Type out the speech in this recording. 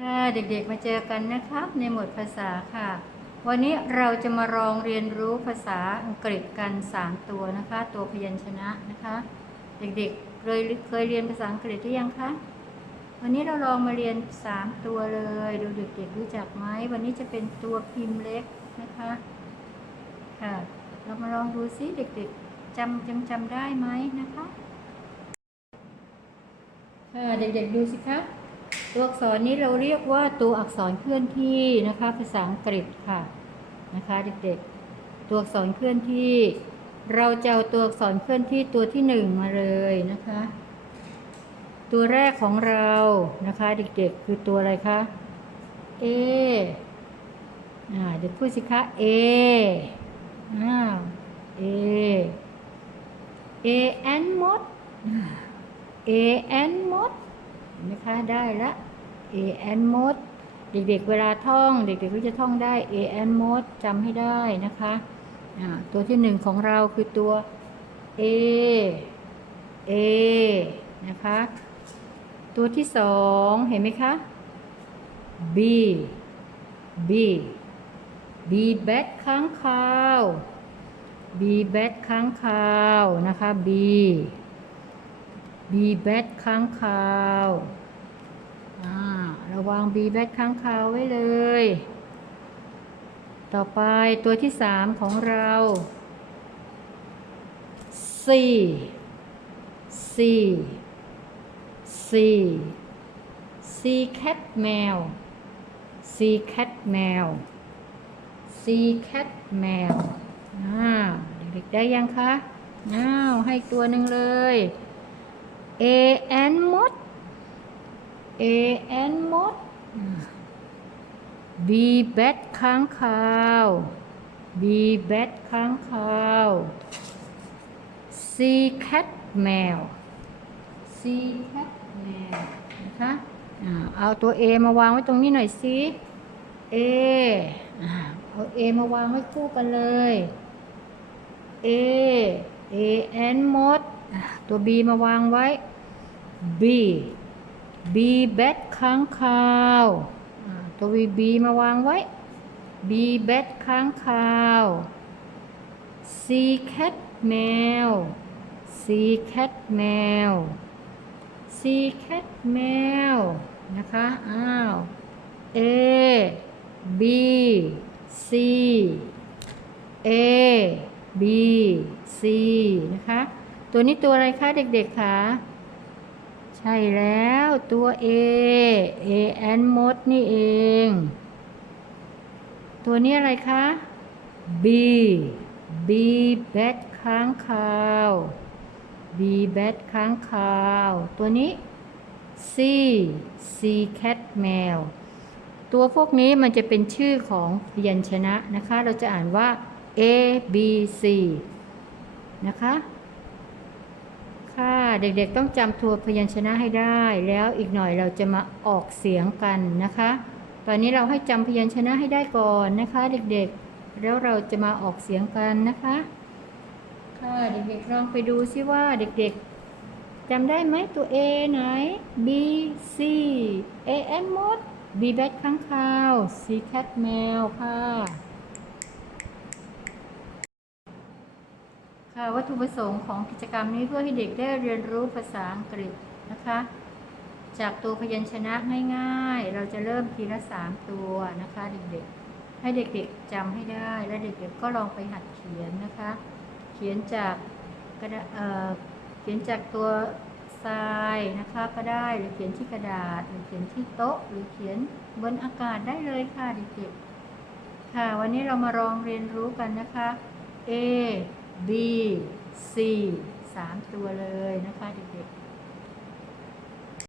ค่ะเด็กๆมาเจอกันนะครับ ในหมวดภาษาค่ะ วันนี้เราจะมาลองเรียนรู้ภาษาอังกฤษกัน 3 ตัวนะคะ ตัวพยัญชนะนะคะ เด็กๆเคยเคยเรียนภาษาอังกฤษหรือยังคะวันนี้เราลองมาเรียน 3 ตัวเลย ดูเด็กๆรู้จักไหมวันนี้จะเป็นตัวพิมพ์เล็กนะคะค่ะเรามาลองดูซิเด็กๆจำยังจำได้ไหมนะคะค่ะเด็กๆดูสิคะ ตัวอักษรนี้เราเรียกว่าตัวอักษรเคลื่อนที่นะคะ ภาษาอังกฤษค่ะนะคะเด็กๆ ตัวอักษรเคลื่อนที่ เราจะเอาตัวอักษรเคลื่อนที่ตัวที่หนึ่งมาเลยนะคะ ตัวแรกของเรานะคะเด็กๆ คือตัวอะไรคะ A อ่าเดี๋ยวพูดสิคะ A อ้าว A A N มด A N มดเห็น ไหมคะได้ละ a and mode เด็กๆเวลาท่อง เด็กๆก็จะท่องได้ a and mode จำให้ได้นะคะตัวที่หนึ่งของเราคือตัว a a นะคะ ตัวที่สองเห็นไหมคะ b b b bat ค้างคาว b bat ค้างคาวนะคะ b b bat ค้างคาวอ่าระวัง b bat ค้างคาวไว้เลย ต่อไปตัวที่สามของเรา c c c c cat แมว c cat แมว c cat แมวอ่าเด็กๆได้ยังคะอ้าวให้ตัวหนึ่งเลย a n มด a n มด b bat ค้างคาว b bat ค้างคาว c cat แมว c cat แมวนะคะเอาตัว a มาวางไว้ตรงนี้หน่อยสิ a อ่าเอา a มาวางไว้คู่กันเลย a a n มด ตัว b มาวางไว้ b b bat ค้างคาวตัว v b มาวางไว้ b bat ค้างคาว c cat แมว c cat แมว c cat แมวนะคะ อ้าว a b c a b c นะคะ ตัวนี้ตัวอะไรคะเด็กๆคะ ใช่แล้วตัว A A n มดนี่เอง ตัวนี้อะไรคะ B B bat ค้างคาว B bat ค้างคาว ตัวนี้ C C cat แมว ตัวพวกนี้มันจะเป็นชื่อของยัญชนะนะคะ เราจะอ่านว่า A B C นะคะ ค่ะ เด็กๆต้องจำตัวพยัญชนะให้ได้ แล้วอีกหน่อยเราจะมาออกเสียงกันนะคะ ตอนนี้เราให้จำพยัญชนะให้ได้ก่อนนะคะ เด็กๆ แล้วเราจะมาออกเสียงกันนะคะ ค่ะเด็กๆลองไปดูซิว่าเด็กๆจำได้ไหมตัว A ไหน B C A N มด B bat ข้างคาว C cat แมวค่ะ ค่ะ วัตถุประสงค์ของกิจกรรมนี้เพื่อให้เด็กได้เรียนรู้ภาษาอังกฤษนะคะ จากตัวพยัญชนะง่ายๆ เราจะเริ่มทีละสามตัวนะคะเด็กๆ ให้เด็กๆจำให้ได้และเด็กๆก็ลองไปหัดเขียนนะคะ เขียนจากกระดาเอ่อเขียนจากตัวทรายนะคะก็ได้หรือเขียนที่กระดาษ หรือเขียนที่โต๊ะ หรือเขียนบนอากาศได้เลยค่ะเด็กๆค่ะ วันนี้เรามาลองเรียนรู้กันนะคะ A B C สามตัวเลยนะคะเด็กๆ